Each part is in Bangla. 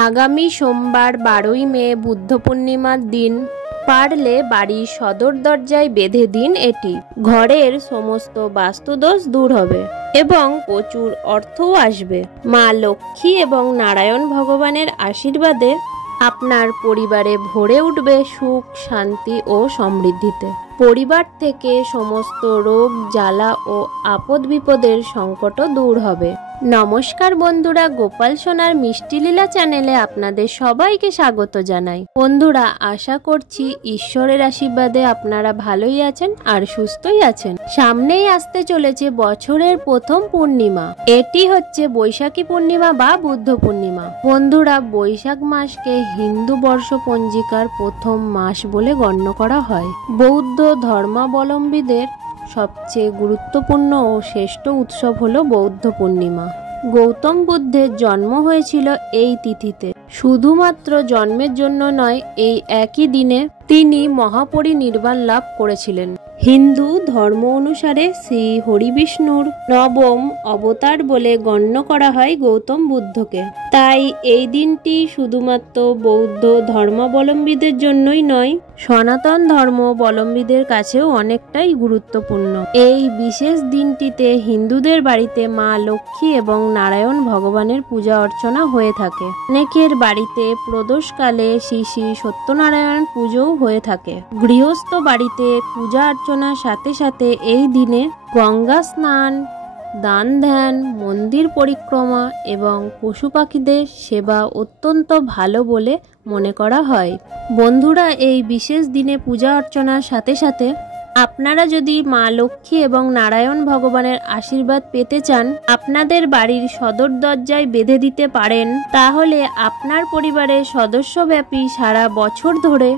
আগামী সোমবার 12ই মে বুদ্ধ পূর্ণিমার দিন পারলে বাড়ির সদর দরজায় বেঁধে দিন। এটি ঘরের সমস্ত বাস্তুদোষ দূর হবে এবং প্রচুর অর্থও আসবে। মা লক্ষ্মী এবং নারায়ণ ভগবানের আশীর্বাদে আপনার পরিবারে ভরে উঠবে সুখ, শান্তি ও সমৃদ্ধিতে। পরিবার থেকে সমস্ত রোগ, জ্বালা ও আপদ বিপদের সংকটও দূর হবে। নমস্কার বন্ধুরা, গোপাল সোনার মিষ্টি লীলা চ্যানেলে আপনাদের সবাইকে স্বাগত জানাই। বন্ধুরা, আশা করছি ঈশ্বরের আশীর্বাদে আপনারা ভালোই আছেন আর সুস্থই আছেন। সামনেই আসতে চলেছে বছরের প্রথম পূর্ণিমা। এটি হচ্ছে বৈশাখী পূর্ণিমা বা বুদ্ধ পূর্ণিমা। বন্ধুরা, বৈশাখ মাসকে হিন্দু বর্ষ পঞ্জিকার প্রথম মাস বলে গণ্য করা হয়। বৌদ্ধ ধর্মাবলম্বীদের সবচেয়ে গুরুত্বপূর্ণ ও শ্রেষ্ঠ উৎসব হলো বৌদ্ধ পূর্ণিমা। গৌতম বুদ্ধের জন্ম হয়েছিল এই তিথিতে। শুধুমাত্র জন্মের জন্য নয়, এই একই দিনে তিনি মহাপরিনির্বাণ লাভ করেছিলেন। হিন্দু ধর্ম অনুসারে শ্রী হরিবিষ্ণুর নবম অবতার বলে গণ্য করা হয় গৌতম বুদ্ধকে। তাই এই দিনটি শুধুমাত্র বৌদ্ধ ধর্মাবলম্বীদের জন্যই নয়, সনাতন ধর্মাবলম্বীদের কাছেও অনেকটাই গুরুত্বপূর্ণ। এই বিশেষ দিনটিতে হিন্দুদের বাড়িতে মা লক্ষ্মী এবং নারায়ণ ভগবানের পূজা অর্চনা হয়ে থাকে। অনেকের বাড়িতে প্রদোষকালে শ্রী শ্রী সত্যনারায়ণ পুজোও হয়ে থাকে। গৃহস্থ বাড়িতে পূজা অর্চনার সাথে সাথে এই দিনে গঙ্গা স্নান, দান ধ্যান, মন্দির পরিক্রমা এবং পশু পাখিদের সেবা অত্যন্ত ভালো বলে মনে করা হয়। বন্ধুরা, এই বিশেষ দিনে পূজা অর্চনার সাথে সাথে আপনারা যদি মা লক্ষ্মী এবং নারায়ণ ভগবানের আশীর্বাদ পেতে চান, আপনাদের বাড়ির সদর দরজায় বেঁধে দিতে পারেন। তাহলে আপনার পরিবারের সদস্যব্যাপী সারা বছর ধরে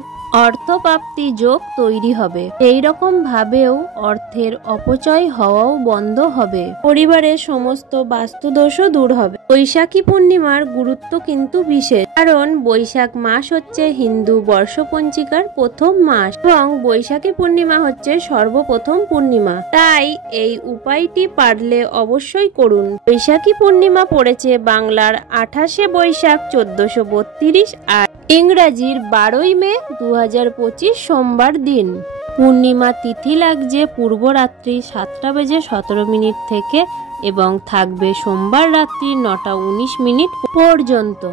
অর্থপ্রাপ্তি যোগ তৈরি হবে। এই রকম ভাবেও অর্থের অপচয় হওয়াও বন্ধ হবে। পরিবারের সমস্ত বাস্তুদোষও দূর হবে। বৈশাখী পূর্ণিমার গুরুত্ব কিন্তু বিশেষ, কারণ বৈশাখ মাস হচ্ছে হিন্দু বর্ষপঞ্জিকার প্রথম মাস এবং বৈশাখী পূর্ণিমা হচ্ছে সর্বপ্রথম পূর্ণিমা। তাই এই উপায়টি পারলে অবশ্যই করুন। বৈশাখী পূর্ণিমা পড়েছে বাংলার 28শে বৈশাখ 1432 আর ইংরাজির 12ই মে 2025 সোমবার দিন। পূর্ণিমা তিথি লাগছে পূর্বরাত্রি 7:17 থেকে এবং থাকবে সোমবার রাত্রি 9:19 পর্যন্ত।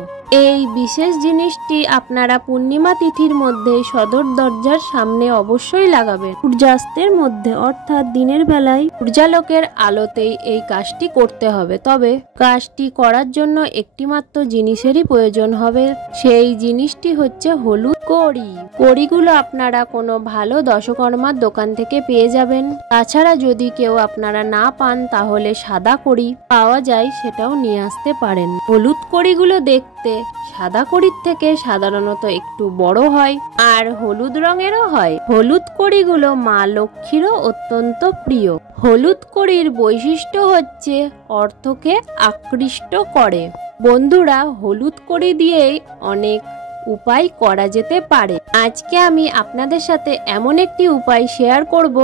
এই বিশেষ জিনিসটি আপনারা পূর্ণিমা তিথির মধ্যে সদর দরজার সামনে অবশ্যই লাগাবেন। সূর্যাস্তের মধ্যে, অর্থাৎ দিনের বেলায় সূর্যালোকের আলোতেই এই কাজটি করতে হবে। তবে কাজটি করার জন্য একটিমাত্র জিনিসেরই প্রয়োজন হবে। সেই জিনিসটি হচ্ছে হলুদ কড়ি। কড়িগুলো আপনারা কোনো ভালো দশকর্মার দোকান থেকে পেয়ে যাবেন। তাছাড়া যদি কেউ আপনারা না পান, তাহলে সাদা কড়ি পাওয়া যায়, সেটাও নিয়ে আসতে পারেন। হলুদ কড়িগুলো দেখতে সাদা কড়ির থেকে সাধারণত একটু বড় হয় আর হলুদ রঙেরও হয়। হলুদ কড়িগুলো মা লক্ষ্মীরও অত্যন্ত প্রিয়। হলুদ কড়ির বৈশিষ্ট্য হচ্ছে অর্থকে আকৃষ্ট করে। বন্ধুরা, হলুদ কড়ি দিয়েই অনেক উপায় করা যেতে পারে। আজকে আমি আপনাদের সাথে এমন একটি উপায় শেয়ার করব,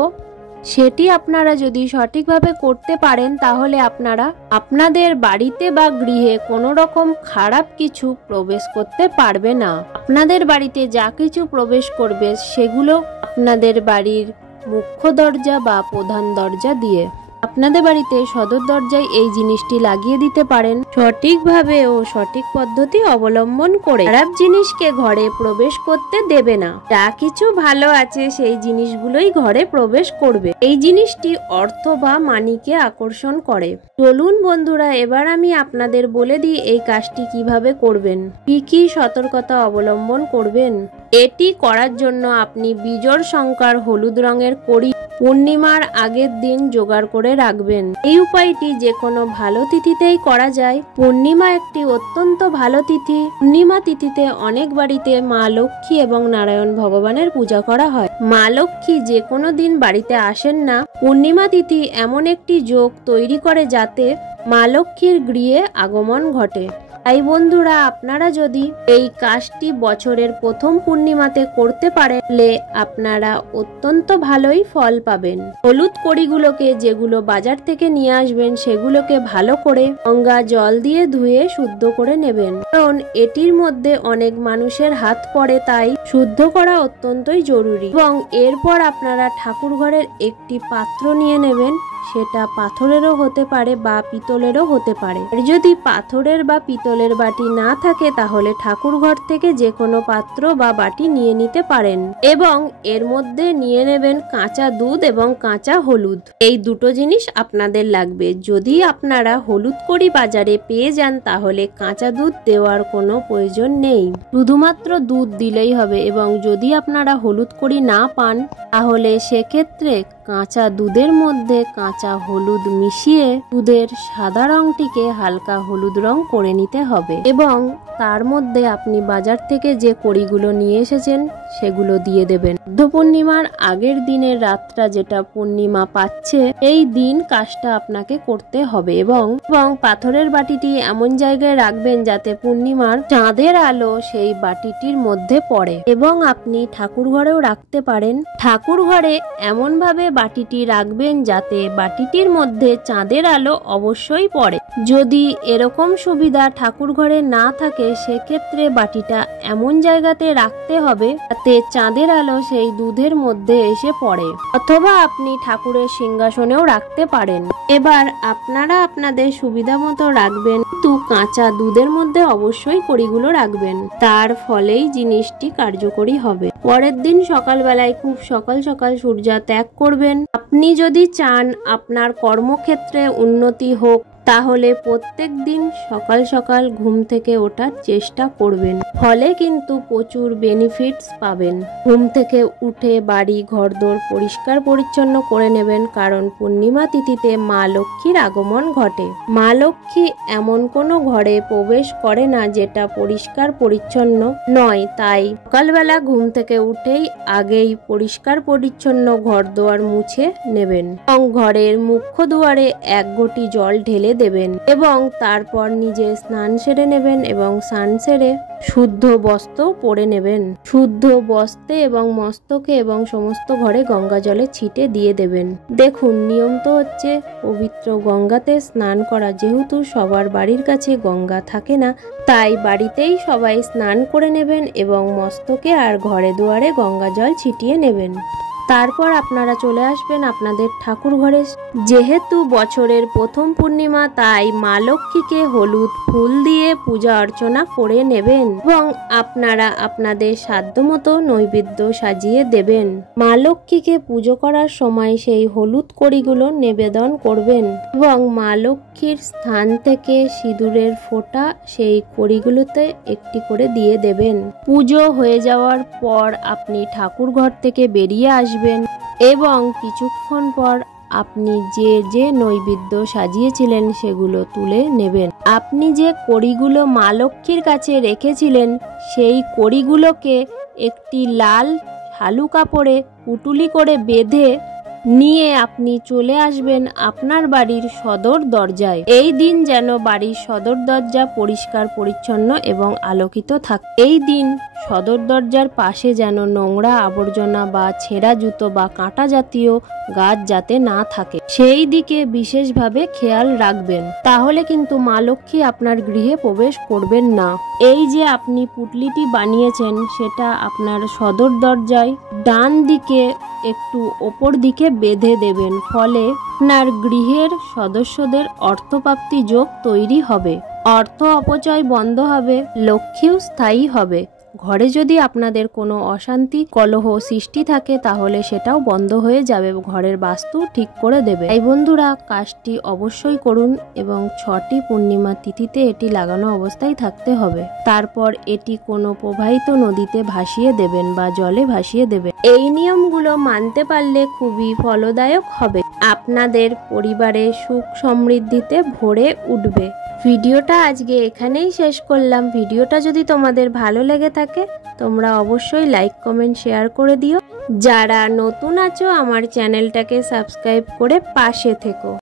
সেটি আপনারা যদি সঠিকভাবে করতে পারেন, তাহলে আপনারা আপনাদের বাড়িতে বা গৃহে কোনো রকম খারাপ কিছু প্রবেশ করতে পারবে না। আপনাদের বাড়িতে যা কিছু প্রবেশ করবে সেগুলো আপনাদের বাড়ির মুখ্য দরজা বা প্রধান দরজা দিয়ে। আপনাদের বাড়িতে সদর দরজায় এই জিনিসটি লাগিয়ে দিতে পারেন। সঠিকভাবে ও সঠিক পদ্ধতি অবলম্বন করে খারাপ জিনিসকে ঘরে প্রবেশ করতে দেবে না। যা কিছু ভালো আছে সেই জিনিসগুলোই ঘরে প্রবেশ করবে। এই জিনিসটি অর্থ বা মানিকে আকর্ষণ করে। চলুন বন্ধুরা, এবার আমি আপনাদের বলে দিই এই কাজটি কিভাবে করবেন, কি কি সতর্কতা অবলম্বন করবেন। এটি করার জন্য আপনি বিজোড় সংখ্যার হলুদ রঙের কড়ি পূর্ণিমার আগের দিন জোগাড় করে রাখবেন। এই উপায়টি যে কোনো ভালো তিথিতেই করা যায়। পূর্ণিমা একটি অত্যন্ত ভালো তিথি। পূর্ণিমা তিথিতে অনেক বাড়িতে মা লক্ষ্মী এবং নারায়ণ ভগবানের পূজা করা হয়। মা লক্ষ্মী যে কোনো দিন বাড়িতে আসেন না। পূর্ণিমা তিথি এমন একটি যোগ তৈরি করে যাতে মা লক্ষ্মীর গৃহে আগমন ঘটে। তাই বন্ধুরা, আপনারা যদি এই কাজটি বছরের প্রথম পূর্ণিমাতে করতে পারলে আপনারা অত্যন্ত ভালোই ফল পাবেন। হলুদ কড়িগুলোকে যেগুলো বাজার থেকে নিয়ে আসবেন সেগুলোকে ভালো করে গঙ্গা জল দিয়ে ধুয়ে শুদ্ধ করে নেবেন, কারণ এটির মধ্যে অনেক মানুষের হাত পড়ে, তাই শুদ্ধ করা অত্যন্তই জরুরি। এবং এরপর আপনারা ঠাকুর ঘরের একটি পাত্র নিয়ে নেবেন, সেটা পাথরেরও হতে পারে বা পিতলেরও হতে পারে। আর যদি পাথরের বা পিতলের বাটি না থাকে তাহলে ঠাকুর ঘর থেকে যে কোনো পাত্র বা বাটি নিয়ে নিতে পারেন। এবং এর মধ্যে নিয়ে নেবেন কাঁচা দুধ এবং কাঁচা হলুদ। এই দুটো জিনিস আপনাদের লাগবে। যদি আপনারা হলুদ কড়ি বাজারে পেয়ে যান তাহলে কাঁচা দুধ দেওয়ার কোনো প্রয়োজন নেই, শুধুমাত্র দুধ দিলেই হবে। এবং যদি আপনারা হলুদ কড়ি না পান তাহলে সেক্ষেত্রে কাঁচা দুধের মধ্যে কাঁচা হলুদ মিশিয়ে দুধের সাদা রংটিকে হালকা হলুদ রং করে নিতে হবে। এবং তার মধ্যে আপনি বাজার থেকে যে কড়িগুলো নিয়ে এসেছেন সেগুলো দিয়ে দেবেন। বুদ্ধ পূর্ণিমার আগের দিনের রাতটা যেটা পূর্ণিমা পাচ্ছে, এই দিন কাজটা আপনাকে করতে হবে। এবং পাথরের বাটিটি এমন জায়গায় রাখবেন যাতে পূর্ণিমার চাঁদের আলো সেই বাটিটির মধ্যে পড়ে। এবং আপনি ঠাকুর ঘরেও রাখতে পারেন। ঠাকুর ঘরে এমন ভাবে বাটিটি রাখবেন যাতে বাটিটির মধ্যে চাঁদের আলো অবশ্যই পড়ে। যদি এরকম সুবিধা ঠাকুর ঘরে না থাকে সেক্ষেত্রে বাটিটা এমন জায়গাতে রাখতে হবে যাতে চাঁদের আলো সেই দুধের মধ্যে এসে পড়ে, অথবা আপনি ঠাকুরের সিংহাসনেও রাখতে পারেন। এবার আপনারা আপনাদের সুবিধা মতো রাখবেন, কিন্তু কাঁচা দুধের মধ্যে অবশ্যই কড়িগুলো রাখবেন, তার ফলেই জিনিসটি কার্যকরী হবে। পরের দিন সকালবেলায় খুব সকাল সকাল সূর্য ত্যাগ করবেন। আপনি যদি চান আপনার কর্মক্ষেত্রে উন্নতি হোক তাহলে প্রত্যেক দিন সকাল সকাল ঘুম থেকে ওঠার চেষ্টা করবেন, ফলে কিন্তু প্রচুর বেনিফিটস পাবেন। ঘুম থেকে উঠে বাড়ি ঘরদোর পরিষ্কার পরিচ্ছন্ন করে নেবেন, কারণ পূর্ণিমা তিথিতে মা লক্ষ্মীর আগমন ঘটে। মা লক্ষ্মী এমন কোনো ঘরে প্রবেশ করে না যেটা পরিষ্কার পরিচ্ছন্ন নয়, তাই সকালবেলা ঘুম থেকে উঠেই আগেই পরিষ্কার পরিচ্ছন্ন ঘরদোর মুছে নেবেন এবং ঘরের মুখ্য দুয়ারে এক ঘটি জল ঢেলে দেবেন এবং তারপর নিজে স্নান সেরে নেবেন এবং স্নান সেরে শুদ্ধ বস্ত্র পরে নেবেন। শুদ্ধ বস্ত্রে এবং মস্তকে এবং সমস্ত ঘরে গঙ্গা জলে ছিটে দিয়ে দেবেন। দেখুন, নিয়ম তো হচ্ছে পবিত্র গঙ্গাতে স্নান করা। যেহেতু সবার বাড়ির কাছে গঙ্গা থাকে না, তাই বাড়িতেই সবাই স্নান করে নেবেন এবং মস্তকে আর ঘরে দুয়ারে গঙ্গা জল ছিটিয়ে নেবেন। তারপর আপনারা চলে আসবেন আপনাদের ঠাকুর ঘরে। যেহেতু বছরের প্রথম পূর্ণিমা, তাই মা লক্ষ্মীকে হলুদ ফুল দিয়ে পূজা অর্চনা করে নেবেন এবং আপনারা আপনাদের সাধ্যমতো নৈবেদ্য সাজিয়ে দেবেন। মা লক্ষ্মীকে পুজো করার সময় সেই হলুদ কড়িগুলো নিবেদন করবেন এবং মা লক্ষ্মীর স্থান থেকে সিঁদুরের ফোঁটা সেই কড়িগুলোতে একটি করে দিয়ে দেবেন। পুজো হয়ে যাওয়ার পর আপনি ঠাকুর ঘর থেকে বেরিয়ে আসবেন এবং কিছুক্ষণ পর আপনি যে যে নৈবেদ্য সাজিয়েছিলেন সেগুলো তুলে নেবেন। আপনি যে কড়িগুলো মা লক্ষ্মীর কাছে রেখেছিলেন সেই কড়িগুলোকে একটি লাল হালু কাপড়ে পুটুলি করে বেঁধে নিয়ে আপনি চলে আসবেন আপনার বাড়ির সদর দরজায়। এই দিন যেন বাড়ির সদর দরজা পরিষ্কার পরিচ্ছন্ন এবং আলোকিত থাকে। এই দিন সদর দরজার পাশে যেন নোংরা আবর্জনা বা ছেঁড়া জুতো বা কাঁটা জাতীয় গাছ যাতে না থাকে সেই দিকে বিশেষভাবে খেয়াল রাখবেন, তাহলে কিন্তু মা লক্ষ্মী আপনার গৃহে প্রবেশ করবেন না। এই যে আপনি পুটলিটি বানিয়েছেন সেটা আপনার সদর দরজায় ডান দিকে একটু ওপর দিকে বেঁধে দেবেন, ফলে আপনার গৃহের সদস্যদের অর্থপ্রাপ্তি যোগ তৈরি হবে, অর্থ অপচয় বন্ধ হবে, লক্ষ্মীও স্থায়ী হবে। ঘরে যদি আপনাদের কোনো অশান্তি কলহ সৃষ্টি থাকে তাহলে সেটাও বন্ধ হয়ে যাবে, ঘরের বাস্তু ঠিক করে দেবে। তাই বন্ধুরা, কাজটি অবশ্যই করুন এবং 6টি পূর্ণিমা তিথিতে এটি লাগানো অবস্থায় থাকতে হবে। তারপর এটি কোনো প্রবাহিত নদীতে ভাসিয়ে দেবেন বা জলে ভাসিয়ে দেবেন। এই নিয়মগুলো মানতে পারলে খুবই ফলদায়ক হবে, আপনাদের পরিবারে সুখ সমৃদ্ধিতে ভরে উঠবে। ভিডিওটা আজকে এখানেই শেষ করলাম। ভিডিওটা যদি তোমাদের ভালো লেগে থাকে তোমরা অবশ্যই লাইক কমেন্ট শেয়ার করে দিও। যারা নতুন আছো আমার চ্যানেলটাকে সাবস্ক্রাইব করে পাশে থেকো।